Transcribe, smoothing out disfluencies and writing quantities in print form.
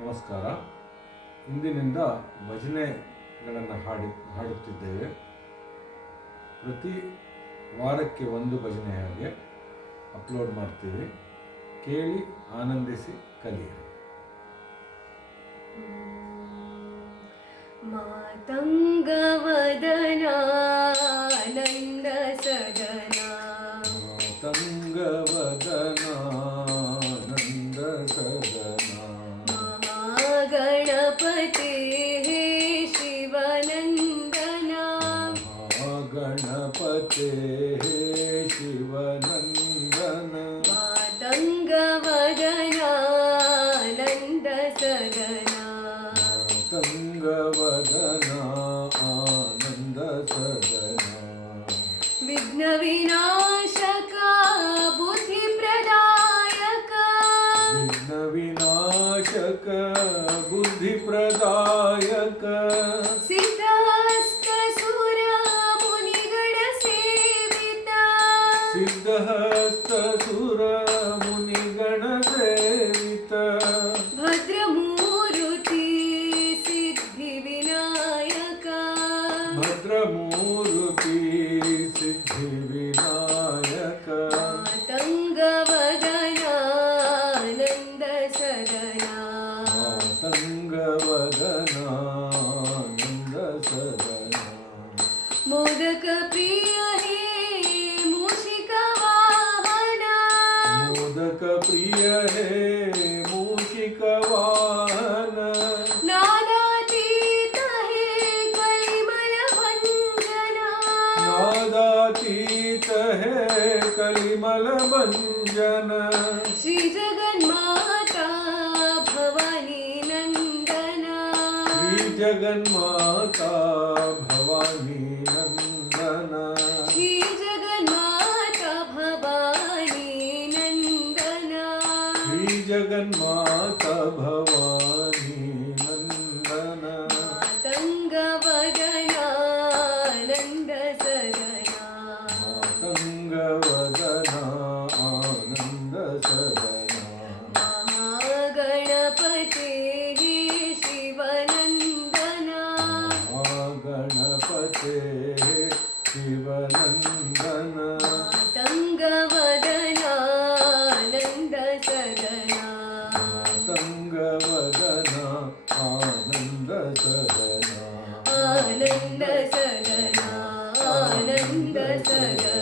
ನಮಸ್ಕಾರ. ಇಂದಿನಿಂದ ಭಜನೆಗಳನ್ನು ಹಾಡುತ್ತಿದ್ದೇವೆ. ಪ್ರತಿ ವಾರಕ್ಕೆ ಒಂದು ಭಜನೆ ಹಾಗೆ ಅಪ್ಲೋಡ್ ಮಾಡ್ತೀವಿ. ಕೇಳಿ ಆನಂದಿಸಿ ಕಲಿಯಿರಿ. ಮಾತಂಗವದನ ಆನಂದ ಸದನ, ಮಾತಂಗವದನ ಆನಂದ ಸದನ, ಮಹಾಗಣಪತಿ ಶಿವನಂದನ, ಮಹಾಗಣಪತಿ ಶಿವನಂದನ, ಮಾತಂಗವದನ ಆನಂದ ಸದನ, ಮಾತಂಗವದನ ಆನಂದ ಸದನ, ವಿಘ್ನ ವಿನಾಶಕ ಬುದ್ಧಿ ಪ್ರದಾಯಕ, ವಿಘ್ನ ವಿನಾಶಕ ಬುದ್ಧಿ ಪ್ರದಾಯಕ, ಸಿದ್ಧಹಸ್ತ ಸುರ ಮುನಿಗಣ ಸೇವಿತ, ಸಿದ್ಧಹಸ್ತ ಸುರ ಮುನಿಗಣ ಸೇವಿತ, ಭದ್ರಮೂರುತಿ ಸಿದ್ಧಿ ವಿನಾಯಕ, ಭದ್ರಮೂರುತಿ ಸಿದ್ಧಿ ವಿನಾಯಕ, ಮಾತಂಗವದನ ಆನಂದ ಸದನ, ಮಾತಂಗವದನ ಆನಂದ ಸದನ, ಮೋದಕ ಪ್ರಿಯ ಹೇ ಮೂಷಿಕ ವಾಹನ, ಮೋದಕ ಪ್ರಿಯ ಹೇ ಮೂಷಿಕ ವಾಹನ, ನಾದಾತೀತ ಹೇ ಕಲಿಮಲ ಭಂಜನ, ನಾದಾತೀತ ಹೇ ಕಲಿಮಲ ಭಂಜನ, ಶ್ರೀ ಜಗನ್ಮಾತಾ ಭವಾನಿ ನಂದನ, ಶ್ರೀ ಜಗನ್ಮಾತಾ ಭವಾನಿ ನಂದನ, ಶ್ರೀ ಜಗನ್ಮಾತಾ ಭವಾನಿ ನಂದನ, ಶ್ರೀ ಜಗನ್ಮಾತಾ ಭವಾನಿ ನಂದನ, ಮಾತಂಗವದನ ಆನಂದ ಸದನ, ಮಾತಂಗವದನ ಆನಂದ ಸದನ, ಮಹಾಗಣಪತಿ ಶಿವನಂದನ, ಮಹಾಗಣಪತಿ ಶಿವನಂದನ, ಮಾತಂಗವದನ ಆನಂದ ಸದನ, ಮಾತಂಗವದನ ಆನಂದ ಸದನ, ಆನಂದ ಸದನ, ಆನಂದ ಸದನ.